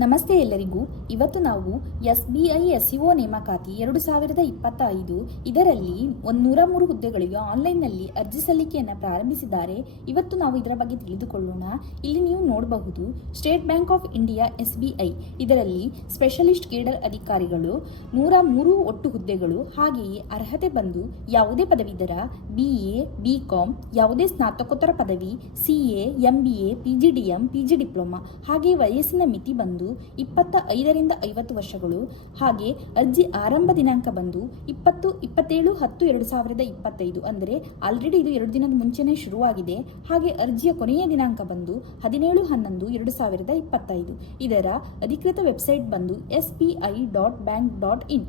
ನಮಸ್ತೆ ಎಲ್ಲರಿಗೂ. ಇವತ್ತು ನಾವು SBI SEO ನೇಮಕಾತಿ 2025 ಇದರಲ್ಲಿ 103 ಹುದ್ದೆಗಳಿಗೆ ಆನ್ಲೈನ್ನಲ್ಲಿ ಅರ್ಜಿ ಸಲ್ಲಿಕೆಯನ್ನು ಪ್ರಾರಂಭಿಸಿದ್ದಾರೆ. ಇವತ್ತು ನಾವು ಇದರ ಬಗ್ಗೆ ತಿಳಿದುಕೊಳ್ಳೋಣ. ಇಲ್ಲಿ ನೀವು ನೋಡಬಹುದು state bank of India SBI ಇದರಲ್ಲಿ ಸ್ಪೆಷಲಿಸ್ಟ್ ಕೇಡರ್ ಅಧಿಕಾರಿಗಳು 103 ಒಟ್ಟು ಹುದ್ದೆಗಳು. ಹಾಗೆಯೇ ಅರ್ಹತೆ ಬಂದು ಯಾವುದೇ ಪದವೀಧರ, BA, BCom, ಯಾವುದೇ ಸ್ನಾತಕೋತ್ತರ ಪದವಿ, CA, MBA, PGDM, PG diploma, ಹಾಗೆ ವಯಸ್ಸಿನ ಮಿತಿ ಬಂದು 25 ರಿಂದ 50 ವರ್ಷಗಳು. ಹಾಗೆ ಅರ್ಜಿ ಆರಂಭ ದಿನಾಂಕ ಬಂದು 20-27-10-2025 ಅಂದರೆ ಆಲ್ರೆಡಿ ಇದು 2 ದಿನದ ಮುಂಚೆನೇ ಶುರುವಾಗಿದೆ. ಹಾಗೆ ಅರ್ಜಿಯ ಕೊನೆಯ ದಿನಾಂಕ ಬಂದು 17-11-2025. ಇದರ ಅಧಿಕೃತ ವೆಬ್ಸೈಟ್ ಬಂದು sbi.bank.in.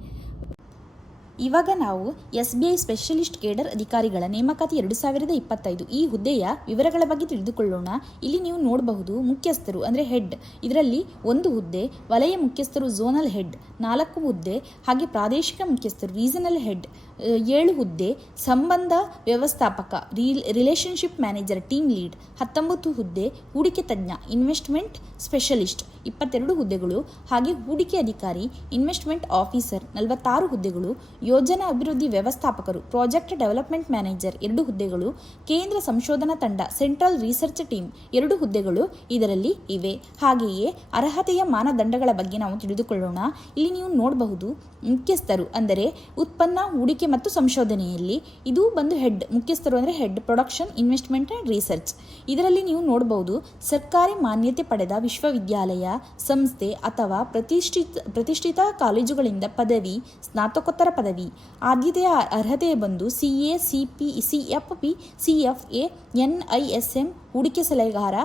ಇವಾಗ ನಾವು SBI ಸ್ಪೆಷಲಿಸ್ಟ್ ಕೇಡರ್ ಅಧಿಕಾರಿಗಳ ನೇಮಕಾತಿ 2025 ಈ ಹುದ್ದೆಯ ವಿವರಗಳ ಬಗ್ಗೆ ತಿಳಿದುಕೊಳ್ಳೋಣ. ಇಲ್ಲಿ ನೀವು ನೋಡಬಹುದು ಮುಖ್ಯಸ್ಥರು ಅಂದರೆ ಹೆಡ್, ಇದರಲ್ಲಿ 1 ಹುದ್ದೆ, ವಲಯ ಮುಖ್ಯಸ್ಥರು ಝೋನಲ್ ಹೆಡ್ 4 ಹುದ್ದೆ, ಹಾಗೆ ಪ್ರಾದೇಶಿಕ ಮುಖ್ಯಸ್ಥರು ರೀಜನಲ್ ಹೆಡ್ 7 ಹುದ್ದೆ, ಸಂಬಂಧ ವ್ಯವಸ್ಥಾಪಕ ರಿಲೇಶನ್ಶಿಪ್ ಮ್ಯಾನೇಜರ್ ಟೀಮ್ ಲೀಡ್ 19 ಹುದ್ದೆ, ಹೂಡಿಕೆ ತಜ್ಞ ಇನ್ವೆಸ್ಟ್ಮೆಂಟ್ ಸ್ಪೆಷಲಿಸ್ಟ್ 22 ಹುದ್ದೆಗಳು, ಹಾಗೆ ಹೂಡಿಕೆ ಅಧಿಕಾರಿ ಇನ್ವೆಸ್ಟ್ಮೆಂಟ್ ಆಫೀಸರ್ 46 ಹುದ್ದೆಗಳು, ಯೋಜನಾ ಅಭಿವೃದ್ಧಿ ವ್ಯವಸ್ಥಾಪಕರು ಪ್ರಾಜೆಕ್ಟ್ ಡೆವಲಪ್ಮೆಂಟ್ ಮ್ಯಾನೇಜರ್ 2 ಹುದ್ದೆಗಳು, ಕೇಂದ್ರ ಸಂಶೋಧನಾ ತಂಡ ಸೆಂಟ್ರಲ್ ರಿಸರ್ಚ್ ಟೀಮ್ 2 ಹುದ್ದೆಗಳು ಇದರಲ್ಲಿ ಇವೆ. ಹಾಗೆಯೇ ಅರ್ಹತೆಯ ಮಾನದಂಡಗಳ ಬಗ್ಗೆ ನಾವು ತಿಳಿದುಕೊಳ್ಳೋಣ. ಇಲ್ಲಿ ನೀವು ನೋಡಬಹುದು ಮುಖ್ಯಸ್ಥರು ಅಂದರೆ ಉತ್ಪನ್ನ, ಹೂಡಿಕೆ ಮತ್ತು ಸಂಶೋಧನೆಯಲ್ಲಿ ಇದು ಬಂದು ಹೆಡ್, ಮುಖ್ಯಸ್ಥರು ಅಂದರೆ head production investment and research. ಇದರಲ್ಲಿ ನೀವು ನೋಡಬಹುದು ಸರ್ಕಾರಿ ಮಾನ್ಯತೆ ಪಡೆದ ವಿಶ್ವವಿದ್ಯಾಲಯ, ಸಂಸ್ಥೆ ಅಥವಾ ಪ್ರತಿಷ್ಠಿತ ಕಾಲೇಜುಗಳಿಂದ ಪದವಿ, ಸ್ನಾತಕೋತ್ತರ ಪದವಿ. ಆದ್ಯತೆಯ ಅರ್ಹತೆ ಬಂದು CA, CFP, CFA, NISM ಹೂಡಿಕೆ ಸಲಹೆಗಾರ,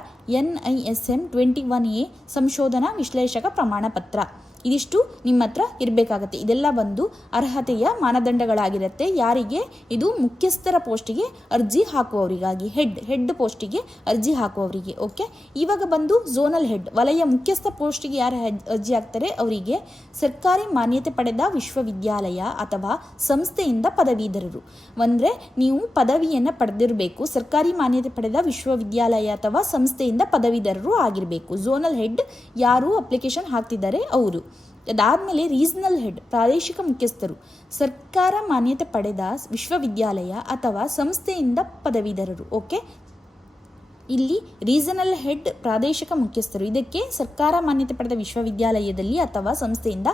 NISM 21A ಸಂಶೋಧನಾ ವಿಶ್ಲೇಷಕ ಪ್ರಮಾಣ ಪತ್ರ. ಇದಿಷ್ಟು ನಿಮ್ಮ ಹತ್ರ ಇರಬೇಕಾಗತ್ತೆ. ಇದೆಲ್ಲ ಬಂದು ಅರ್ಹತೆಯ ಮಾನದಂಡಗಳಾಗಿರುತ್ತೆ. ಯಾರಿಗೆ? ಇದು ಮುಖ್ಯಸ್ಥರ ಪೋಸ್ಟಿಗೆ ಅರ್ಜಿ ಹಾಕುವವರಿಗಾಗಿ, ಹೆಡ್ ಪೋಸ್ಟಿಗೆ ಅರ್ಜಿ ಹಾಕುವವರಿಗೆ. ಓಕೆ, ಇವಾಗ ಬಂದು ಝೋನಲ್ ಹೆಡ್, ವಲಯ ಮುಖ್ಯಸ್ಥ ಪೋಸ್ಟಿಗೆ ಯಾರು ಅರ್ಜಿ ಹಾಕ್ತಾರೆ ಅವರಿಗೆ ಸರ್ಕಾರಿ ಮಾನ್ಯತೆ ಪಡೆದ ವಿಶ್ವವಿದ್ಯಾಲಯ ಅಥವಾ ಸಂಸ್ಥೆಯಿಂದ ಪದವೀಧರರು. ಅಂದರೆ ನೀವು ಪದವಿಯನ್ನು ಪಡೆದಿರಬೇಕು, ಸರ್ಕಾರಿ ಮಾನ್ಯತೆ ಪಡೆದ ವಿಶ್ವವಿದ್ಯಾಲಯ ಅಥವಾ ಸಂಸ್ಥೆಯಿಂದ ಪದವೀಧರರು ಆಗಿರಬೇಕು. ಝೋನಲ್ ಹೆಡ್ ಯಾರು ಅಪ್ಲಿಕೇಶನ್ ಹಾಕ್ತಿದ್ದಾರೆ ಅವರು. ಅದಾದಮೇಲೆ ರೀಜನಲ್ ಹೆಡ್ ಪ್ರಾದೇಶಿಕ ಮುಖ್ಯಸ್ಥರು, ಸರ್ಕಾರ ಮಾನ್ಯತೆ ಪಡೆದ ವಿಶ್ವವಿದ್ಯಾಲಯ ಅಥವಾ ಸಂಸ್ಥೆಯಿಂದ ಪದವೀಧರರು. ಓಕೆ, ಇಲ್ಲಿ ರೀಜನಲ್ ಹೆಡ್ ಪ್ರಾದೇಶಿಕ ಮುಖ್ಯಸ್ಥರು, ಇದಕ್ಕೆ ಸರ್ಕಾರ ಮಾನ್ಯತೆ ಪಡೆದ ವಿಶ್ವವಿದ್ಯಾಲಯದಲ್ಲಿ ಅಥವಾ ಸಂಸ್ಥೆಯಿಂದ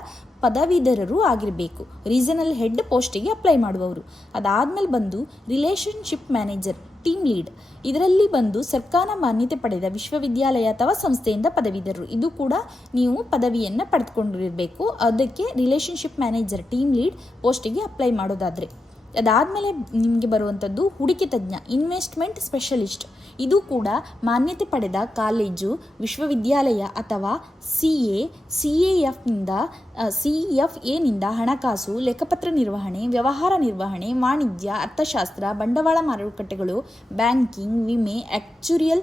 ಪದವೀಧರರು ಆಗಿರಬೇಕು. ರೀಜನಲ್ ಹೆಡ್ ಪೋಸ್ಟಿಗೆ ಅಪ್ಲೈ ಮಾಡುವವರು. ಅದಾದಮೇಲೆ ಬಂದು ರಿಲೇಶನ್ಶಿಪ್ ಮ್ಯಾನೇಜರ್ ಟೀಮ್ ಲೀಡ್, ಇದರಲ್ಲಿ ಬಂದು ಸರ್ಕಾರ ಮಾನ್ಯತೆ ಪಡೆದ ವಿಶ್ವವಿದ್ಯಾಲಯ ಅಥವಾ ಸಂಸ್ಥೆಯಿಂದ ಪದವೀಧರರು. ಇದು ಕೂಡ ನೀವು ಪದವಿಯನ್ನು ಪಡೆದುಕೊಂಡಿರಬೇಕು. ಅದಕ್ಕೆ ರಿಲೇಶನ್ಶಿಪ್ ಮ್ಯಾನೇಜರ್ ಟೀಮ್ ಲೀಡ್ ಪೋಸ್ಟಿಗೆ ಅಪ್ಲೈ ಮಾಡೋದಾದರೆ. ಅದಾದಮೇಲೆ ನಿಮಗೆ ಬರುವಂಥದ್ದು ಹೂಡಿಕೆ ತಜ್ಞ ಇನ್ವೆಸ್ಟ್ಮೆಂಟ್ ಸ್ಪೆಷಲಿಸ್ಟ್. ಇದು ಕೂಡ ಮಾನ್ಯತೆ ಪಡೆದ ಕಾಲೇಜು, ವಿಶ್ವವಿದ್ಯಾಲಯ ಅಥವಾ CFAನಿಂದ ಹಣಕಾಸು, ಲೆಕ್ಕಪತ್ರ ನಿರ್ವಹಣೆ, ವ್ಯವಹಾರ ನಿರ್ವಹಣೆ, ವಾಣಿಜ್ಯ, ಅರ್ಥಶಾಸ್ತ್ರ, ಬಂಡವಾಳ ಮಾರುಕಟ್ಟೆಗಳು, ಬ್ಯಾಂಕಿಂಗ್, ವಿಮೆ, ಆಕ್ಚುರಿಯಲ್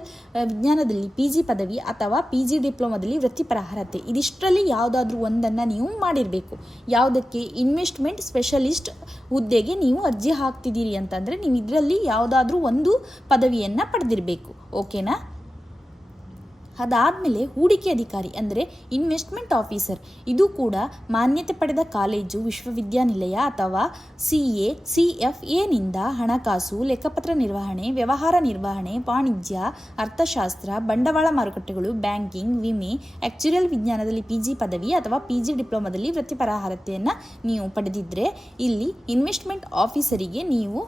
ವಿಜ್ಞಾನದಲ್ಲಿ PG ಪದವಿ ಅಥವಾ PG ಡಿಪ್ಲೊಮಾದಲ್ಲಿ ವೃತ್ತಿಪರ ಅರ್ಹತೆ. ಇದಿಷ್ಟರಲ್ಲಿ ಯಾವುದಾದ್ರೂ ಒಂದನ್ನು ನೀವು ಮಾಡಿರಬೇಕು. ಯಾವುದಕ್ಕೆ? ಇನ್ವೆಸ್ಟ್ಮೆಂಟ್ ಸ್ಪೆಷಲಿಸ್ಟ್ ಹುದ್ದೆಗೆ ನೀವು ಅರ್ಜಿ ಹಾಕ್ತಿದ್ದೀರಿ ಅಂತಂದರೆ ನೀವು ಇದರಲ್ಲಿ ಯಾವುದಾದ್ರೂ ಒಂದು ಪದವಿಯನ್ನು ಪಡೆದಿರಬೇಕು. ಓಕೆನಾ? ಅದಾದಮೇಲೆ ಹೂಡಿಕೆ ಅಧಿಕಾರಿ ಅಂದರೆ ಇನ್ವೆಸ್ಟ್ಮೆಂಟ್ ಆಫೀಸರ್. ಇದು ಕೂಡ ಮಾನ್ಯತೆ ಪಡೆದ ಕಾಲೇಜು, ವಿಶ್ವವಿದ್ಯಾನಿಲಯ ಅಥವಾ CFAನಿಂದ ಹಣಕಾಸು, ಲೆಕ್ಕಪತ್ರ ನಿರ್ವಹಣೆ, ವ್ಯವಹಾರ ನಿರ್ವಹಣೆ, ವಾಣಿಜ್ಯ, ಅರ್ಥಶಾಸ್ತ್ರ, ಬಂಡವಾಳ ಮಾರುಕಟ್ಟೆಗಳು, ಬ್ಯಾಂಕಿಂಗ್, ವಿಮೆ, ಆಕ್ಚುರಿಯಲ್ ವಿಜ್ಞಾನದಲ್ಲಿ PG ಪದವಿ ಅಥವಾ PG ಡಿಪ್ಲೊಮಾದಲ್ಲಿ ವೃತ್ತಿಪರ ಅರ್ಹತೆಯನ್ನು ನೀವು ಪಡೆದಿದ್ದರೆ ಇಲ್ಲಿ ಇನ್ವೆಸ್ಟ್ಮೆಂಟ್ ಆಫೀಸರಿಗೆ ನೀವು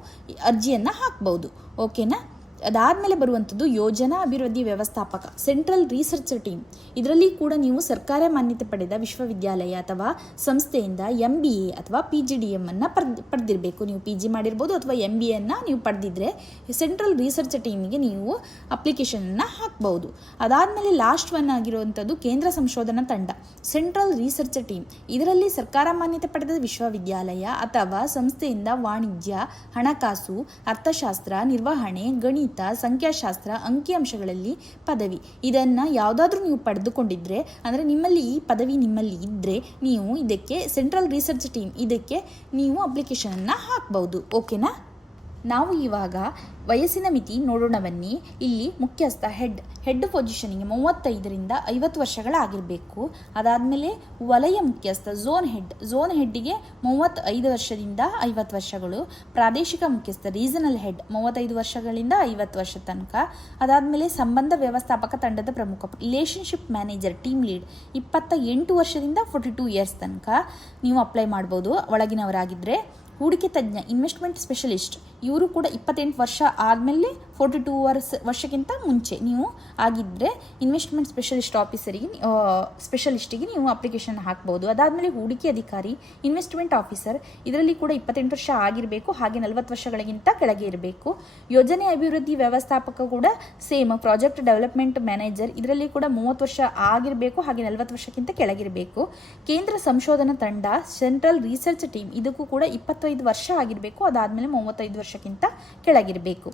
ಅರ್ಜಿಯನ್ನು ಹಾಕ್ಬೋದು. ಓಕೆನಾ? ಅದಾದಮೇಲೆ ಬರುವಂಥದ್ದು ಯೋಜನಾ ಅಭಿವೃದ್ಧಿ ವ್ಯವಸ್ಥಾಪಕ ಸೆಂಟ್ರಲ್ ರಿಸರ್ಚ್ ಟೀಮ್. ಇದರಲ್ಲಿ ಕೂಡ ನೀವು ಸರ್ಕಾರ ಮಾನ್ಯತೆ ಪಡೆದ ವಿಶ್ವವಿದ್ಯಾಲಯ ಅಥವಾ ಸಂಸ್ಥೆಯಿಂದ MBA ಅಥವಾ PGDM ಅನ್ನು ಪಡೆದಿರಬೇಕು. ನೀವು PG ಮಾಡಿರ್ಬೋದು ಅಥವಾ MBA ಅನ್ನು ನೀವು ಪಡೆದಿದ್ದರೆ ಸೆಂಟ್ರಲ್ ರಿಸರ್ಚ್ ಟೀಮಿಗೆ ನೀವು ಅಪ್ಲಿಕೇಶನನ್ನು ಹಾಕ್ಬೋದು. ಅದಾದಮೇಲೆ ಲಾಸ್ಟ್ ಒನ್ ಆಗಿರುವಂಥದ್ದು ಕೇಂದ್ರ ಸಂಶೋಧನಾ ತಂಡ ಸೆಂಟ್ರಲ್ ರಿಸರ್ಚ್ ಟೀಮ್. ಇದರಲ್ಲಿ ಸರ್ಕಾರ ಮಾನ್ಯತೆ ಪಡೆದ ವಿಶ್ವವಿದ್ಯಾಲಯ ಅಥವಾ ಸಂಸ್ಥೆಯಿಂದ ವಾಣಿಜ್ಯ, ಹಣಕಾಸು, ಅರ್ಥಶಾಸ್ತ್ರ, ನಿರ್ವಹಣೆ, ಗಣಿತ, ಸಂಖ್ಯಾಶಾಸ್ತ್ರ, ಅಂಕಿಅಂಶಗಳಲ್ಲಿ ಪದವಿ. ಇದನ್ನು ಯಾವುದಾದ್ರೂ ನೀವು ಪಡೆದುಕೊಂಡಿದ್ರೆ ಅಂದರೆ ನಿಮ್ಮಲ್ಲಿ ಈ ಪದವಿ ನಿಮ್ಮಲ್ಲಿ ಇದ್ದರೆ ನೀವು ಇದಕ್ಕೆ ಸೆಂಟ್ರಲ್ ರಿಸರ್ಚ್ ಟೀಮ್ ಇದಕ್ಕೆ ನೀವು ಅಪ್ಲಿಕೇಶನನ್ನು ಹಾಕ್ಬೋದು. ಓಕೆನಾ? ನಾವು ಇವಾಗ ವಯಸ್ಸಿನ ಮಿತಿ ನೋಡೋಣ ಬನ್ನಿ. ಇಲ್ಲಿ ಮುಖ್ಯಸ್ಥ ಹೆಡ್ ಪೊಸಿಷನಿಗೆ 35ರಿಂದ 50 ವರ್ಷಗಳಾಗಿರಬೇಕು. ಅದಾದಮೇಲೆ ವಲಯ ಮುಖ್ಯಸ್ಥ ಝೋನ್ ಹೆಡ್ಡಿಗೆ 35 ವರ್ಷದಿಂದ 50 ವರ್ಷಗಳು. ಪ್ರಾದೇಶಿಕ ಮುಖ್ಯಸ್ಥ ರೀಜನಲ್ ಹೆಡ್ 35 ವರ್ಷಗಳಿಂದ 50 ವರ್ಷ ತನಕ. ಅದಾದಮೇಲೆ ಸಂಬಂಧ ವ್ಯವಸ್ಥಾಪಕ ತಂಡದ ಪ್ರಮುಖ ರಿಲೇಷನ್ಶಿಪ್ ಮ್ಯಾನೇಜರ್ ಟೀಮ್ ಲೀಡ್ 28 ವರ್ಷದಿಂದ 42 ಇಯರ್ಸ್ ತನಕ ನೀವು ಅಪ್ಲೈ ಮಾಡ್ಬೋದು ಒಳಗಿನವರಾಗಿದ್ದರೆ. ಹೂಡಿಕೆ ತಜ್ಞ ಇನ್ವೆಸ್ಟ್ಮೆಂಟ್ ಸ್ಪೆಷಲಿಸ್ಟ್ ಇವರು ಕೂಡ 28 ವರ್ಷ ಆದಮೇಲೆ 42 ವರ್ಷಕ್ಕಿಂತ ಮುಂಚೆ ನೀವು ಆಗಿದ್ದರೆ ಇನ್ವೆಸ್ಟ್ಮೆಂಟ್ ಸ್ಪೆಷಲಿಸ್ಟಿಗೆ ನೀವು ಅಪ್ಲಿಕೇಶನ್ ಹಾಕ್ಬೋದು. ಅದಾದಮೇಲೆ ಹೂಡಿಕೆ ಅಧಿಕಾರಿ ಇನ್ವೆಸ್ಟ್ಮೆಂಟ್ ಆಫೀಸರ್ ಇದರಲ್ಲಿ ಕೂಡ 28 ವರ್ಷ ಆಗಿರಬೇಕು, ಹಾಗೆ 40 ವರ್ಷಗಳಿಗಿಂತ ಕೆಳಗೆ ಇರಬೇಕು. ಯೋಜನೆ ಅಭಿವೃದ್ಧಿ ವ್ಯವಸ್ಥಾಪಕ ಕೂಡ ಸೇಮ್ ಪ್ರಾಜೆಕ್ಟ್ ಡೆವಲಪ್ಮೆಂಟ್ ಮ್ಯಾನೇಜರ್ ಇದರಲ್ಲಿ ಕೂಡ 30 ವರ್ಷ ಆಗಿರಬೇಕು, ಹಾಗೆ 40 ವರ್ಷಕ್ಕಿಂತ ಕೆಳಗಿರಬೇಕು. ಕೇಂದ್ರ ಸಂಶೋಧನಾ ತಂಡ ಸೆಂಟ್ರಲ್ ರಿಸರ್ಚ್ ಟೀಮ್ ಇದಕ್ಕೂ ಕೂಡ 25 ವರ್ಷ ಆಗಿರಬೇಕು, ಅದಾದಮೇಲೆ 35 ವರ್ಷಕ್ಕಿಂತ ಕೆಳಗಿರಬೇಕು.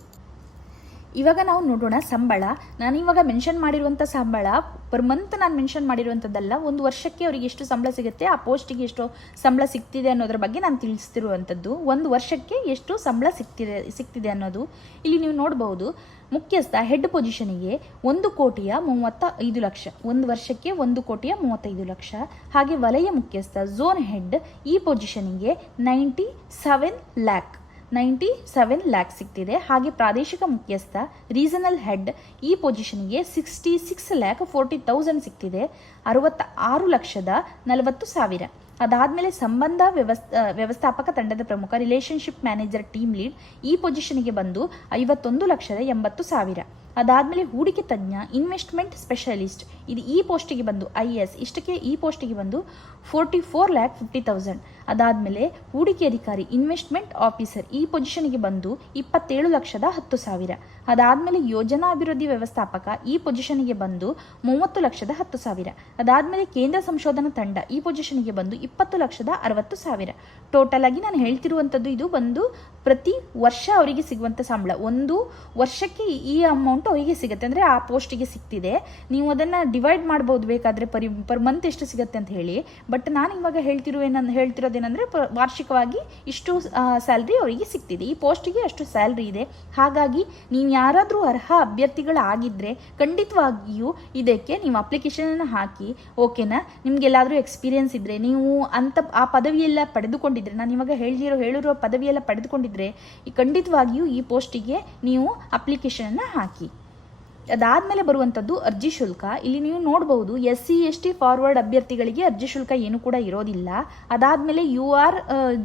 ಇವಾಗ ನಾವು ನೋಡೋಣ ಸಂಬಳ. ನಾನು ಇವಾಗ ಮೆನ್ಷನ್ ಮಾಡಿರುವಂಥ ಸಂಬಳ ಪರ್ ಮಂತ್ ನಾನು ಮೆನ್ಷನ್ ಮಾಡಿರುವಂಥದ್ದಲ್ಲ, ಒಂದು ವರ್ಷಕ್ಕೆ ಅವರಿಗೆ ಎಷ್ಟು ಸಂಬಳ ಸಿಗುತ್ತೆ, ಆ ಪೋಸ್ಟಿಗೆ ಎಷ್ಟು ಸಂಬಳ ಸಿಗ್ತಿದೆ ಅನ್ನೋದ್ರ ಬಗ್ಗೆ ನಾನು ತಿಳಿಸ್ತಿರುವಂಥದ್ದು. ಒಂದು ವರ್ಷಕ್ಕೆ ಎಷ್ಟು ಸಂಬಳ ಸಿಗ್ತಿದೆ ಅನ್ನೋದು ಇಲ್ಲಿ ನೀವು ನೋಡಬಹುದು. ಮುಖ್ಯಸ್ಥ ಹೆಡ್ ಪೊಸಿಷನಿಗೆ 1,35,00,000, ಒಂದು ವರ್ಷಕ್ಕೆ 1,35,00,000. ಹಾಗೆ ವಲಯ ಮುಖ್ಯಸ್ಥ ಝೋನ್ ಹೆಡ್ ಈ ಪೊಸಿಷನಿಗೆ 97 ಲ್ಯಾಕ್ ಸಿಗ್ತಿದೆ. ಹಾಗೆ ಪ್ರಾದೇಶಿಕ ಮುಖ್ಯಸ್ಥ ರೀಜನಲ್ ಹೆಡ್ ಈ ಪೊಸಿಷನ್ಗೆ 66,40,000 ಸಿಗ್ತಿದೆ, 66,40,000. ಅದಾದಮೇಲೆ ಸಂಬಂಧ ವ್ಯವಸ್ಥಾಪಕ ತಂಡದ ಪ್ರಮುಖ ರಿಲೇಷನ್ಶಿಪ್ ಮ್ಯಾನೇಜರ್ ಟೀಮ್ ಲೀಡ್ ಈ ಪೊಸಿಷನ್ಗೆ ಬಂದು 51,80,000. ಅದಾದಮೇಲೆ ಹೂಡಿಕೆ ತಜ್ಞ ಇನ್ವೆಸ್ಟ್ಮೆಂಟ್ ಸ್ಪೆಷಲಿಸ್ಟ್ ಇದು ಈ ಪೋಸ್ಟಿಗೆ ಬಂದು IS ಈ ಪೋಸ್ಟಿಗೆ ಬಂದು 44,50,000. ಅದಾದಮೇಲೆ ಹೂಡಿಕೆ ಅಧಿಕಾರಿ ಇನ್ವೆಸ್ಟ್ಮೆಂಟ್ ಆಫೀಸರ್ ಈ ಪೊಸಿಷನ್ಗೆ ಬಂದು 27,10,000. ಅದಾದಮೇಲೆ ಯೋಜನಾ ಅಭಿವೃದ್ಧಿ ವ್ಯವಸ್ಥಾಪಕ ಈ ಪೊಸಿಷನ್ಗೆ ಬಂದು 30,10,000. ಅದಾದಮೇಲೆ ಕೇಂದ್ರ ಸಂಶೋಧನಾ ತಂಡ ಈ ಪೊಸಿಷನ್ಗೆ ಬಂದು 20,60,000. ಟೋಟಲ್ ಆಗಿ ನಾನು ಹೇಳ್ತಿರುವಂಥದ್ದು ಇದು ಬಂದು ಪ್ರತಿ ವರ್ಷ ಅವರಿಗೆ ಸಿಗುವಂಥ ಸಂಬಳ. ಒಂದು ವರ್ಷಕ್ಕೆ ಈ ಅಮೌಂಟ್ ಅವರಿಗೆ ಸಿಗುತ್ತೆ, ಅಂದರೆ ಆ ಪೋಸ್ಟಿಗೆ ಸಿಗ್ತಿದೆ. ನೀವು ಅದನ್ನು ಡಿವೈಡ್ ಮಾಡ್ಬೋದು ಬೇಕಾದರೆ ಪರ್ ಮಂತ್ ಎಷ್ಟು ಸಿಗುತ್ತೆ ಅಂತ ಹೇಳಿ. ಬಟ್ ನಾನು ಇವಾಗ ಹೇಳ್ತಿರೋದೇನೆಂದರೆ ವಾರ್ಷಿಕವಾಗಿ ಇಷ್ಟು ಸ್ಯಾಲ್ರಿ ಅವರಿಗೆ ಸಿಗ್ತಿದೆ, ಈ ಪೋಸ್ಟಿಗೆ ಅಷ್ಟು ಸ್ಯಾಲ್ರಿ ಇದೆ. ಹಾಗಾಗಿ ನೀವು ಯಾರಾದರೂ ಅರ್ಹ ಅಭ್ಯರ್ಥಿಗಳಾಗಿದ್ದರೆ ಖಂಡಿತವಾಗಿಯೂ ಇದಕ್ಕೆ ನೀವು ಅಪ್ಲಿಕೇಶನನ್ನು ಹಾಕಿ. ಓಕೆನಾ? ನಿಮಗೆಲ್ಲಾದರೂ ಎಕ್ಸ್ಪೀರಿಯನ್ಸ್ ಇದ್ದರೆ, ನೀವು ಆ ಪದವಿಯೆಲ್ಲ ಪಡೆದುಕೊಂಡಿದ್ರೆ, ನಾನು ಇವಾಗ ಹೇಳಿರೋ ಪದವಿಯೆಲ್ಲ ಪಡೆದುಕೊಂಡಿದ್ರೆ ಖಂಡಿತವಾಗಿಯೂ ಈ ಪೋಸ್ಟಿಗೆ ನೀವು ಅಪ್ಲಿಕೇಶನನ್ನು ಹಾಕಿ. ಅದಾದಮೇಲೆ ಬರುವಂಥದ್ದು ಅರ್ಜಿ ಶುಲ್ಕ. ಇಲ್ಲಿ ನೀವು ನೋಡಬಹುದು SC ST ಫಾರ್ವರ್ಡ್ ಅಭ್ಯರ್ಥಿಗಳಿಗೆ ಅರ್ಜಿ ಶುಲ್ಕ ಏನು ಕೂಡ ಇರೋದಿಲ್ಲ. ಅದಾದಮೇಲೆ UR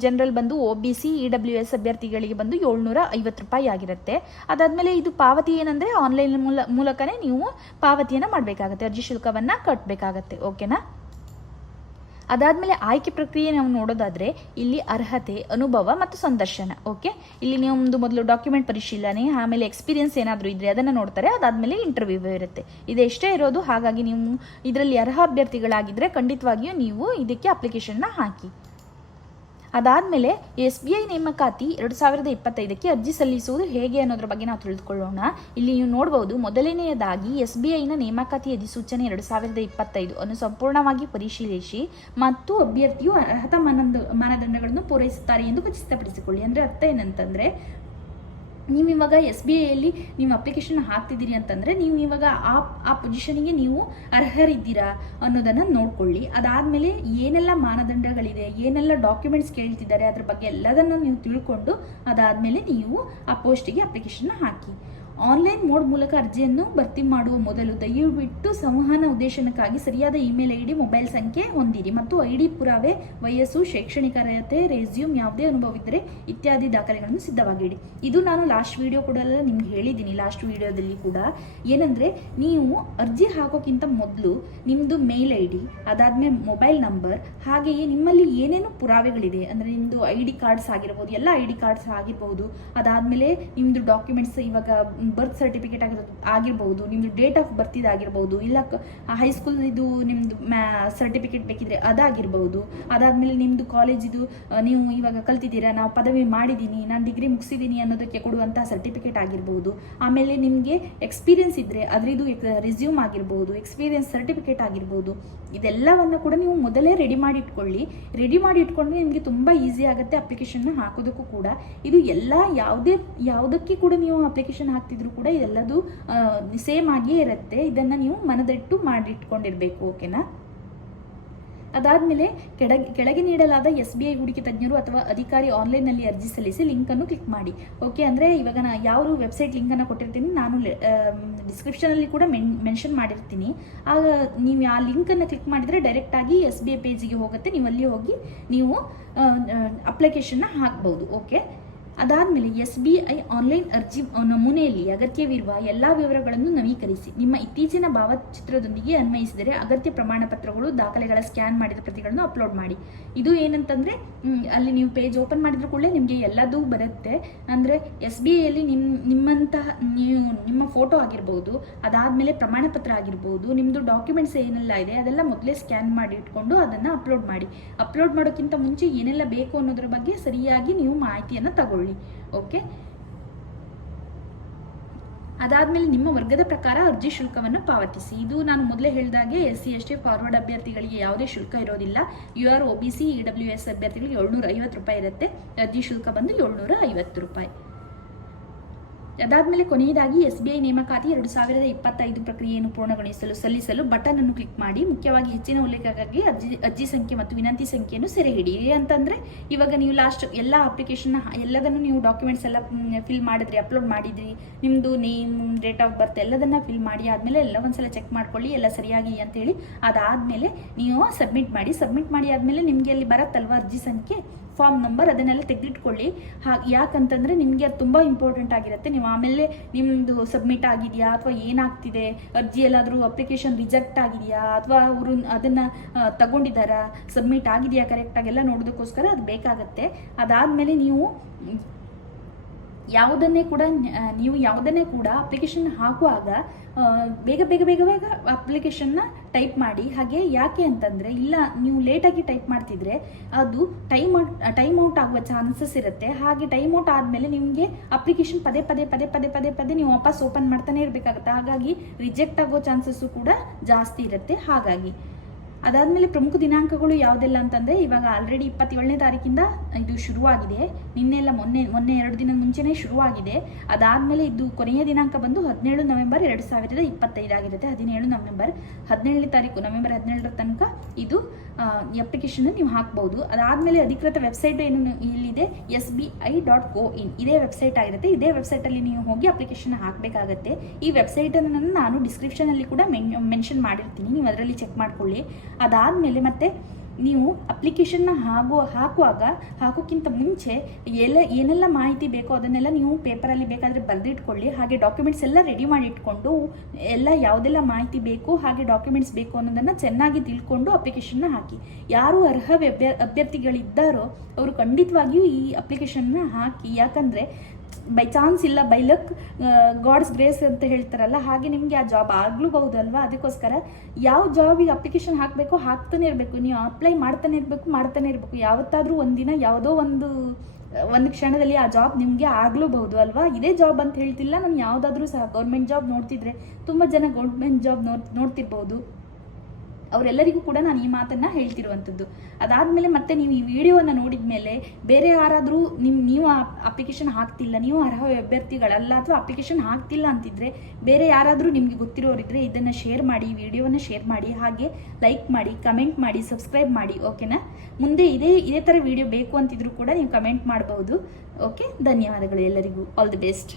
ಜನರಲ್ ಬಂದು OBC EWS ಅಭ್ಯರ್ಥಿಗಳಿಗೆ ಬಂದು 750 ರೂಪಾಯಿ ಆಗಿರುತ್ತೆ. ಅದಾದಮೇಲೆ ಇದು ಪಾವತಿ ಏನಂದರೆ ಆನ್ಲೈನ್ ಮೂಲಕನೇ ನೀವು ಪಾವತಿಯನ್ನು ಮಾಡಬೇಕಾಗತ್ತೆ, ಅರ್ಜಿ ಶುಲ್ಕವನ್ನು ಕಟ್ಟಬೇಕಾಗತ್ತೆ. ಓಕೆನಾ? ಅದಾದಮೇಲೆ ಆಯ್ಕೆ ಪ್ರಕ್ರಿಯೆ ನಾವು ನೋಡೋದಾದರೆ ಇಲ್ಲಿ ಅರ್ಹತೆ, ಅನುಭವ ಮತ್ತು ಸಂದರ್ಶನ. ಓಕೆ, ಇಲ್ಲಿ ನಿಮ್ಮದು ಮೊದಲು ಡಾಕ್ಯುಮೆಂಟ್ ಪರಿಶೀಲನೆ, ಆಮೇಲೆ ಎಕ್ಸ್ಪೀರಿಯನ್ಸ್ ಏನಾದರೂ ಇದ್ದರೆ ಅದನ್ನು ನೋಡ್ತಾರೆ. ಅದಾದಮೇಲೆ ಇಂಟರ್ವ್ಯೂ ಇರುತ್ತೆ. ಇದೆಷ್ಟೇ ಇರೋದು. ಹಾಗಾಗಿ ನೀವು ಇದರಲ್ಲಿ ಅರ್ಹ ಅಭ್ಯರ್ಥಿಗಳಾಗಿದ್ದರೆ ಖಂಡಿತವಾಗಿಯೂ ನೀವು ಇದಕ್ಕೆ ಅಪ್ಲಿಕೇಶನ್ನ ಹಾಕಿ. ಅದಾದಮೇಲೆ SBI ನೇಮಕಾತಿ 2025ಕ್ಕೆ ಅರ್ಜಿ ಸಲ್ಲಿಸುವುದು ಹೇಗೆ ಅನ್ನೋದ್ರ ಬಗ್ಗೆ ನಾವು ತಿಳಿದುಕೊಳ್ಳೋಣ. ಇಲ್ಲಿ ನೀವು ನೋಡಬಹುದು, ಮೊದಲನೆಯದಾಗಿ SBIನ ನೇಮಕಾತಿ ಅಧಿಸೂಚನೆ 2025 ಅನ್ನು ಸಂಪೂರ್ಣವಾಗಿ ಪರಿಶೀಲಿಸಿ ಮತ್ತು ಅಭ್ಯರ್ಥಿಯು ಅರ್ಹತಾ ಮಾನದಂಡಗಳನ್ನು ಪೂರೈಸುತ್ತಾರೆ ಎಂದು ಖಚಿತಪಡಿಸಿಕೊಳ್ಳಿ. ಅಂದರೆ ಅರ್ಥ ಏನಂತಂದರೆ, ನೀವು ಇವಾಗ SBIಯಲ್ಲಿ ನೀವು ಅಪ್ಲಿಕೇಶನ್ ಹಾಕ್ತಿದ್ದೀರಿ ಅಂತಂದರೆ ನೀವು ಇವಾಗ ಆ ಪೊಸಿಷನಿಗೆ ನೀವು ಅರ್ಹರಿದ್ದೀರಾ ಅನ್ನೋದನ್ನು ನೋಡ್ಕೊಳ್ಳಿ. ಅದಾದಮೇಲೆ ಏನೆಲ್ಲ ಮಾನದಂಡಗಳಿದೆ, ಏನೆಲ್ಲ ಡಾಕ್ಯುಮೆಂಟ್ಸ್ ಕೇಳ್ತಿದ್ದಾರೆ ಅದ್ರ ಬಗ್ಗೆ ಎಲ್ಲದನ್ನು ನೀವು ತಿಳ್ಕೊಂಡು ಅದಾದಮೇಲೆ ನೀವು ಆ ಪೋಸ್ಟಿಗೆ ಅಪ್ಲಿಕೇಶನ್ನ ಹಾಕಿ. ಆನ್ಲೈನ್ ಮೋಡ್ ಮೂಲಕ ಅರ್ಜಿಯನ್ನು ಭರ್ತಿ ಮಾಡುವ ಮೊದಲು ದಯವಿಟ್ಟು ಸಂವಹನ ಉದ್ದೇಶಕ್ಕಾಗಿ ಸರಿಯಾದ ಇಮೇಲ್ ID, ಮೊಬೈಲ್ ಸಂಖ್ಯೆ ಹೊಂದಿರಿ ಮತ್ತು ID ಪುರಾವೆ, ವಯಸ್ಸು, ಶೈಕ್ಷಣಿಕ ಅರ್ಹತೆ, ರೆಸ್ಯೂಮ್, ಯಾವುದೇ ಅನುಭವ ಇದ್ದರೆ ಇತ್ಯಾದಿ ದಾಖಲೆಗಳನ್ನು ಸಿದ್ಧವಾಗಿಡಿ. ಇದು ನಾನು ಲಾಸ್ಟ್ ವಿಡಿಯೋ ಕೂಡ ನಿಮ್ಗೆ ಹೇಳಿದ್ದೀನಿ. ಲಾಸ್ಟ್ ವಿಡಿಯೋದಲ್ಲಿ ಕೂಡ ಏನಂದರೆ, ನೀವು ಅರ್ಜಿ ಹಾಕೋಕ್ಕಿಂತ ಮೊದಲು ನಿಮ್ಮದು ಮೇಲ್ ID, ಅದಾದಮೇಲೆ ಮೊಬೈಲ್ ನಂಬರ್, ಹಾಗೆಯೇ ನಿಮ್ಮಲ್ಲಿ ಏನೇನು ಪುರಾವೆಗಳಿದೆ ಅಂದರೆ ನಿಮ್ಮದು ID ಕಾರ್ಡ್ಸ್ ಆಗಿರ್ಬೋದು, ಎಲ್ಲ ID ಕಾರ್ಡ್ಸ್ ಆಗಿರ್ಬೋದು. ಅದಾದಮೇಲೆ ನಿಮ್ಮದು ಡಾಕ್ಯುಮೆಂಟ್ಸ್, ಇವಾಗ ಬರ್ತ್ ಸರ್ಟಿಫಿಕೇಟ್ ಆಗಿರ್ಬೋದು, ನಿಮ್ಮದು ಡೇಟ್ ಆಫ್ ಬರ್ತ್ ಇದಾಗಿರ್ಬೋದು, ಇಲ್ಲ ಹೈಸ್ಕೂಲ್ ಇದು ನಿಮ್ಮದು ಸರ್ಟಿಫಿಕೇಟ್ ಬೇಕಿದ್ರೆ ಅದಾಗಿರ್ಬೋದು. ಅದಾದಮೇಲೆ ನಿಮ್ಮದು ಕಾಲೇಜಿದು ನೀವು ಇವಾಗ ಕಲ್ತಿದ್ದೀರಾ, ನಾವು ಪದವಿ ಮಾಡಿದ್ದೀನಿ, ನಾನು ಡಿಗ್ರಿ ಮುಗಿಸಿದ್ದೀನಿ ಅನ್ನೋದಕ್ಕೆ ಕೊಡುವಂಥ ಸರ್ಟಿಫಿಕೇಟ್ ಆಗಿರ್ಬೋದು. ಆಮೇಲೆ ನಿಮಗೆ ಎಕ್ಸ್ಪೀರಿಯನ್ಸ್ ಇದ್ದರೆ ಅದರದ್ದು ರೆಸ್ಯೂಮ್ ಆಗಿರ್ಬೋದು, ಎಕ್ಸ್ಪೀರಿಯನ್ಸ್ ಸರ್ಟಿಫಿಕೇಟ್ ಆಗಿರ್ಬೋದು. ಇದೆಲ್ಲವನ್ನು ಕೂಡ ನೀವು ಮೊದಲೇ ರೆಡಿ ಮಾಡಿ ಇಟ್ಕೊಂಡ್ರೆ ನಿಮಗೆ ತುಂಬ ಈಸಿ ಆಗುತ್ತೆ ಅಪ್ಲಿಕೇಶನ್ನ ಹಾಕೋದಕ್ಕೂ ಕೂಡ. ಇದು ಎಲ್ಲ ಯಾವುದಕ್ಕೆ ಕೂಡ ನೀವು ಅಪ್ಲಿಕೇಶನ್ ಹಾಕ್ತಿದ್ರು ಕೂಡ ಇದೆಲ್ಲದು ಸೇಮ್ ಆಗಿಯೇ ಇರುತ್ತೆ. ಇದನ್ನು ನೀವು ಮನದಟ್ಟು ಮಾಡಿಟ್ಕೊಂಡಿರಬೇಕು. ಓಕೆನಾ? ಅದಾದಮೇಲೆ ಕೆಳಗೆ ನೀಡಲಾದ SBI ಹೂಡಿಕೆ ತಜ್ಞರು ಅಥವಾ ಅಧಿಕಾರಿ ಆನ್ಲೈನ್ನಲ್ಲಿ ಅರ್ಜಿ ಸಲ್ಲಿಸಿ ಲಿಂಕನ್ನು ಕ್ಲಿಕ್ ಮಾಡಿ. ಓಕೆ, ಅಂದರೆ ಇವಾಗ ನಾನು ಯಾವ ವೆಬ್ಸೈಟ್ ಲಿಂಕನ್ನು ಕೊಟ್ಟಿರ್ತೀನಿ, ನಾನು ಡಿಸ್ಕ್ರಿಪ್ಷನಲ್ಲಿ ಕೂಡ ಮೆನ್ಷನ್ ಮಾಡಿರ್ತೀನಿ. ಆಗ ನೀವು ಆ ಲಿಂಕನ್ನು ಕ್ಲಿಕ್ ಮಾಡಿದರೆ ಡೈರೆಕ್ಟಾಗಿ SBI ಪೇಜಿಗೆ ಹೋಗುತ್ತೆ. ನೀವು ಅಲ್ಲಿ ಹೋಗಿ ನೀವು ಅಪ್ಲಿಕೇಶನ್ನ ಹಾಕ್ಬೋದು. ಓಕೆ, ಅದಾದಮೇಲೆ SBI ಆನ್ಲೈನ್ ಅರ್ಜಿ ನಮೂನೆಯಲ್ಲಿ ಅಗತ್ಯವಿರುವ ಎಲ್ಲ ವಿವರಗಳನ್ನು ನವೀಕರಿಸಿ. ನಿಮ್ಮ ಇತ್ತೀಚಿನ ಭಾವಚಿತ್ರದೊಂದಿಗೆ ಅನ್ವಯಿಸಿದರೆ ಅಗತ್ಯ ಪ್ರಮಾಣ ಪತ್ರಗಳು, ದಾಖಲೆಗಳ ಸ್ಕ್ಯಾನ್ ಮಾಡಿದ ಪ್ರತಿಗಳನ್ನು ಅಪ್ಲೋಡ್ ಮಾಡಿ. ಇದು ಏನಂತಂದರೆ ಅಲ್ಲಿ ನೀವು ಪೇಜ್ ಓಪನ್ ಮಾಡಿದ್ರು ಕೂಡ ನಿಮಗೆ ಎಲ್ಲದೂ ಬರುತ್ತೆ. ಅಂದರೆ SBIಯಲ್ಲಿ ನಿಮ್ಮ ಫೋಟೋ ಆಗಿರ್ಬೋದು, ಅದಾದಮೇಲೆ ಪ್ರಮಾಣ ಪತ್ರ ಆಗಿರ್ಬೋದು, ನಿಮ್ಮದು ಡಾಕ್ಯುಮೆಂಟ್ಸ್ ಏನೆಲ್ಲ ಇದೆ ಅದೆಲ್ಲ ಮೊದಲೇ ಸ್ಕ್ಯಾನ್ ಮಾಡಿ ಇಟ್ಕೊಂಡು ಅದನ್ನು ಅಪ್ಲೋಡ್ ಮಾಡಿ. ಅಪ್ಲೋಡ್ ಮಾಡೋಕ್ಕಿಂತ ಮುಂಚೆ ಏನೆಲ್ಲ ಬೇಕು ಅನ್ನೋದ್ರ ಬಗ್ಗೆ ಸರಿಯಾಗಿ ನೀವು ಮಾಹಿತಿಯನ್ನು ತಗೊಳ್ಳಿ. ಓಕೆ, ಅದಾದಮೇಲೆ ನಿಮ್ಮ ವರ್ಗದ ಪ್ರಕಾರ ಅರ್ಜಿ ಶುಲ್ಕವನ್ನು ಪಾವತಿಸಿ. ಇದು ನಾನು ಮೊದಲೇ ಹೇಳಿದಾಗೆ SC ST ಫಾರ್ವರ್ಡ್ ಅಭ್ಯರ್ಥಿಗಳಿಗೆ ಯಾವುದೇ ಶುಲ್ಕ ಇರೋದಿಲ್ಲ. UR OBC EWS ಅಭ್ಯರ್ಥಿಗಳಿಗೆ 750 ರೂಪಾಯಿ ಇರುತ್ತೆ. ಅರ್ಜಿ ಶುಲ್ಕ ಬಂದು 750 ರೂಪಾಯಿ. ಅದಾದಮೇಲೆ ಕೊನೆಯದಾಗಿ SBI ನೇಮಕಾತಿ 2025 ಪ್ರಕ್ರಿಯೆಯನ್ನು ಪೂರ್ಣಗೊಳಿಸಲು ಸಲ್ಲಿಸಲು ಬಟನ್ ಅನ್ನು ಕ್ಲಿಕ್ ಮಾಡಿ. ಮುಖ್ಯವಾಗಿ ಹೆಚ್ಚಿನ ಉಲ್ಲೇಖಕ್ಕಾಗಿ ಅರ್ಜಿ ಸಂಖ್ಯೆ ಮತ್ತು ವಿನಂತಿ ಸಂಖ್ಯೆಯನ್ನು ಸೆರೆ ಹಿಡಿಯಿರಿ. ಅಂತಂದರೆ ಇವಾಗ ನೀವು ಲಾಸ್ಟ್ ಎಲ್ಲ ಅಪ್ಲಿಕೇಶನ್ ಎಲ್ಲದನ್ನು ನೀವು ಡಾಕ್ಯುಮೆಂಟ್ಸ್ ಎಲ್ಲ ಫಿಲ್ ಮಾಡಿದ್ರಿ, ಅಪ್ಲೋಡ್ ಮಾಡಿದ್ರಿ, ನಿಮ್ಮದು ನೇಮ್, ಡೇಟ್ ಆಫ್ ಬರ್ತ್ ಎಲ್ಲದನ್ನು ಫಿಲ್ ಮಾಡಿ ಆದಮೇಲೆ ಎಲ್ಲ ಒಂದ್ಸಲ ಚೆಕ್ ಮಾಡ್ಕೊಳ್ಳಿ ಎಲ್ಲ ಸರಿಯಾಗಿ ಅಂತೇಳಿ. ಅದಾದಮೇಲೆ ನೀವು ಸಬ್ಮಿಟ್ ಮಾಡಿ ಆದಮೇಲೆ ನಿಮಗೆ ಅಲ್ಲಿ ಬರುತ್ತಲ್ವ ಅರ್ಜಿ ಸಂಖ್ಯೆ, ಫಾರ್ಮ್ ನಂಬರ್, ಅದನ್ನೆಲ್ಲ ತೆಗೆದಿಟ್ಕೊಳ್ಳಿ. ಯಾಕಂತಂದರೆ ನಿಮಗೆ ಅದು ತುಂಬ ಇಂಪಾರ್ಟೆಂಟ್ ಆಗಿರುತ್ತೆ. ನೀವು ಆಮೇಲೆ ನಿಮ್ಮದು ಸಬ್ಮಿಟ್ ಆಗಿದೆಯಾ ಅಥವಾ ಏನಾಗ್ತಿದೆ, ಅರ್ಜಿ ಎಲ್ಲಾದರೂ ಅಪ್ಲಿಕೇಶನ್ ರಿಜೆಕ್ಟ್ ಆಗಿದೆಯಾ ಅಥವಾ ಅವರು ಅದನ್ನು ತಗೊಂಡಿದ್ದಾರಾ, ಸಬ್ಮಿಟ್ ಆಗಿದೆಯಾ ಕರೆಕ್ಟಾಗೆಲ್ಲ ನೋಡೋದಕ್ಕೋಸ್ಕರ ಅದು ಬೇಕಾಗತ್ತೆ. ಅದಾದಮೇಲೆ ನೀವು ಯಾವುದನ್ನೇ ಕೂಡ ಅಪ್ಲಿಕೇಶನ್ ಹಾಕುವಾಗ ಬೇಗ ಅಪ್ಲಿಕೇಶನ್ನ ಟೈಪ್ ಮಾಡಿ. ಹಾಗೆ ಯಾಕೆ ಅಂತಂದರೆ ಇಲ್ಲ ನೀವು ಲೇಟಾಗಿ ಟೈಪ್ ಮಾಡ್ತಿದ್ರೆ ಅದು ಟೈಮ್ ಔಟ್ ಆಗುವ ಚಾನ್ಸಸ್ ಇರುತ್ತೆ. ಹಾಗೆ ಟೈಮ್ ಔಟ್ ಆದಮೇಲೆ ನಿಮಗೆ ಅಪ್ಲಿಕೇಶನ್ ಪದೇ ನೀವು ವಾಪಸ್ ಓಪನ್ ಮಾಡ್ತಾನೆ ಇರಬೇಕಾಗುತ್ತೆ. ಹಾಗಾಗಿ ರಿಜೆಕ್ಟ್ ಆಗೋ ಚಾನ್ಸಸ್ಸು ಕೂಡ ಜಾಸ್ತಿ ಇರುತ್ತೆ. ಹಾಗಾಗಿ ಅದಾದಮೇಲೆ ಪ್ರಮುಖ ದಿನಾಂಕಗಳು ಯಾವುದೆಲ್ಲ ಅಂತಂದರೆ ಇವಾಗ ಆಲ್ರೆಡಿ 27ನೇ ತಾರೀಕಿಂದ ಇದು ಶುರುವಾಗಿದೆ. ಮೊನ್ನೆ 2 ದಿನದ ಮುಂಚೆನೇ ಶುರುವಾಗಿದೆ. ಅದಾದಮೇಲೆ ಇದು ಕೊನೆಯ ದಿನಾಂಕ ಬಂದು 17 ನವೆಂಬರ್ 2025 ಆಗಿರುತ್ತೆ. 17ನೇ ತಾರೀಕು ನವೆಂಬರ್ 17ರ ತನಕ ಇದು ಅಪ್ಲಿಕೇಶನ್ ನೀವು ಹಾಕ್ಬೋದು. ಅದಾದಮೇಲೆ ಅಧಿಕೃತ ವೆಬ್ಸೈಟ್ ಏನು ಇಲ್ಲಿದೆ SBI.co.in ಇದೇ ವೆಬ್ಸೈಟ್ ಆಗಿರುತ್ತೆ. ಇದೇ ವೆಬ್ಸೈಟಲ್ಲಿ ನೀವು ಹೋಗಿ ಅಪ್ಲಿಕೇಶನ್ ಹಾಕಬೇಕಾಗತ್ತೆ. ಈ ವೆಬ್ಸೈಟನ್ನು ನಾನು ಡಿಸ್ಕ್ರಿಪ್ಷನಲ್ಲಿ ಕೂಡ ಮೆನ್ಷನ್ ಮಾಡಿರ್ತೀನಿ, ನೀವು ಅದರಲ್ಲಿ ಚೆಕ್ ಮಾಡ್ಕೊಳ್ಳಿ. ಅದಾದಮೇಲೆ ಮತ್ತೆ ನೀವು ಅಪ್ಲಿಕೇಶನ್ನ ಹಾಕೋಕ್ಕಿಂತ ಮುಂಚೆ ಏನೆಲ್ಲ ಮಾಹಿತಿ ಬೇಕೋ ಅದನ್ನೆಲ್ಲ ನೀವು ಪೇಪರಲ್ಲಿ ಬೇಕಾದರೆ ಬರೆದಿಟ್ಕೊಳ್ಳಿ. ಹಾಗೆ ಡಾಕ್ಯುಮೆಂಟ್ಸ್ ಎಲ್ಲ ರೆಡಿ ಮಾಡಿ ಇಟ್ಕೊಂಡು ಯಾವುದೆಲ್ಲ ಮಾಹಿತಿ ಬೇಕು ಹಾಗೆ ಡಾಕ್ಯುಮೆಂಟ್ಸ್ ಬೇಕು ಅನ್ನೋದನ್ನು ಚೆನ್ನಾಗಿ ತಿಳ್ಕೊಂಡು ಅಪ್ಲಿಕೇಶನ್ನ ಹಾಕಿ. ಯಾರು ಅರ್ಹ ಅಭ್ಯರ್ಥಿಗಳಿದ್ದಾರೋ ಅವರು ಖಂಡಿತವಾಗಿಯೂ ಈ ಅಪ್ಲಿಕೇಶನ್ನ ಹಾಕಿ. ಯಾಕಂದರೆ ಬೈ ಚಾನ್ಸ್ ಇಲ್ಲ ಬೈ ಲಕ್ ಗಾಡ್ಸ್ ಗ್ರೇಸ್ ಅಂತ ಹೇಳ್ತಾರಲ್ಲ, ಹಾಗೆ ನಿಮಗೆ ಆ ಜಾಬ್ ಆಗ್ಲೂಬಹುದಲ್ವಾ. ಅದಕ್ಕೋಸ್ಕರ ಯಾವ ಜಾಬಿಗೆ ಅಪ್ಲಿಕೇಶನ್ ಹಾಕಬೇಕೋ ಹಾಕ್ತಾನೆ ಇರಬೇಕು, ನೀವು ಅಪ್ಲೈ ಮಾಡ್ತಾನೆ ಇರಬೇಕು. ಯಾವತ್ತಾದರೂ ಒಂದಿನ ಯಾವುದೋ ಒಂದು ಕ್ಷಣದಲ್ಲಿ ಆ ಜಾಬ್ ನಿಮಗೆ ಆಗ್ಲೂಬಹುದು ಅಲ್ವಾ. ಇದೇ ಜಾಬ್ ಅಂತ ಹೇಳ್ತಿಲ್ಲ, ನಾನು ಯಾವುದಾದ್ರೂ ಸಹ ಗೌರ್ಮೆಂಟ್ ಜಾಬ್ ನೋಡ್ತಿದ್ರೆ ತುಂಬ ಜನ ಗೌರ್ಮೆಂಟ್ ಜಾಬ್ ನೋಡ್ತಿರ್ಬೋದು. ಅವರೆಲ್ಲರಿಗೂ ಕೂಡ ನಾನು ಈ ಮಾತನ್ನು ಹೇಳ್ತಿರುವಂಥದ್ದು. ಅದಾದಮೇಲೆ ಮತ್ತೆ ನೀವು ಈ ವಿಡಿಯೋವನ್ನು ನೋಡಿದ ಮೇಲೆ ಬೇರೆ ಯಾರಾದರೂ ನೀವು ಅಪ್ಲಿಕೇಶನ್ ಹಾಕ್ತಿಲ್ಲ, ನೀವು ಅರ್ಹ ಅಭ್ಯರ್ಥಿಗಳಲ್ಲ ಅಥವಾ ಅಪ್ಲಿಕೇಶನ್ ಹಾಕ್ತಿಲ್ಲ ಅಂತಿದ್ರೆ ಬೇರೆ ಯಾರಾದರೂ ನಿಮಗೆ ಗೊತ್ತಿರೋರಿದ್ರೆ ಇದನ್ನು ಶೇರ್ ಮಾಡಿ, ಈ ವಿಡಿಯೋವನ್ನು ಶೇರ್ ಮಾಡಿ, ಹಾಗೆ ಲೈಕ್ ಮಾಡಿ, ಕಮೆಂಟ್ ಮಾಡಿ, ಸಬ್ಸ್ಕ್ರೈಬ್ ಮಾಡಿ. ಓಕೆನಾ? ಮುಂದೆ ಇದೇ ಥರ ವಿಡಿಯೋ ಬೇಕು ಅಂತಿದ್ರು ಕೂಡ ನೀವು ಕಮೆಂಟ್ ಮಾಡಬಹುದು. ಓಕೆ, ಧನ್ಯವಾದಗಳು ಎಲ್ಲರಿಗೂ. All the best.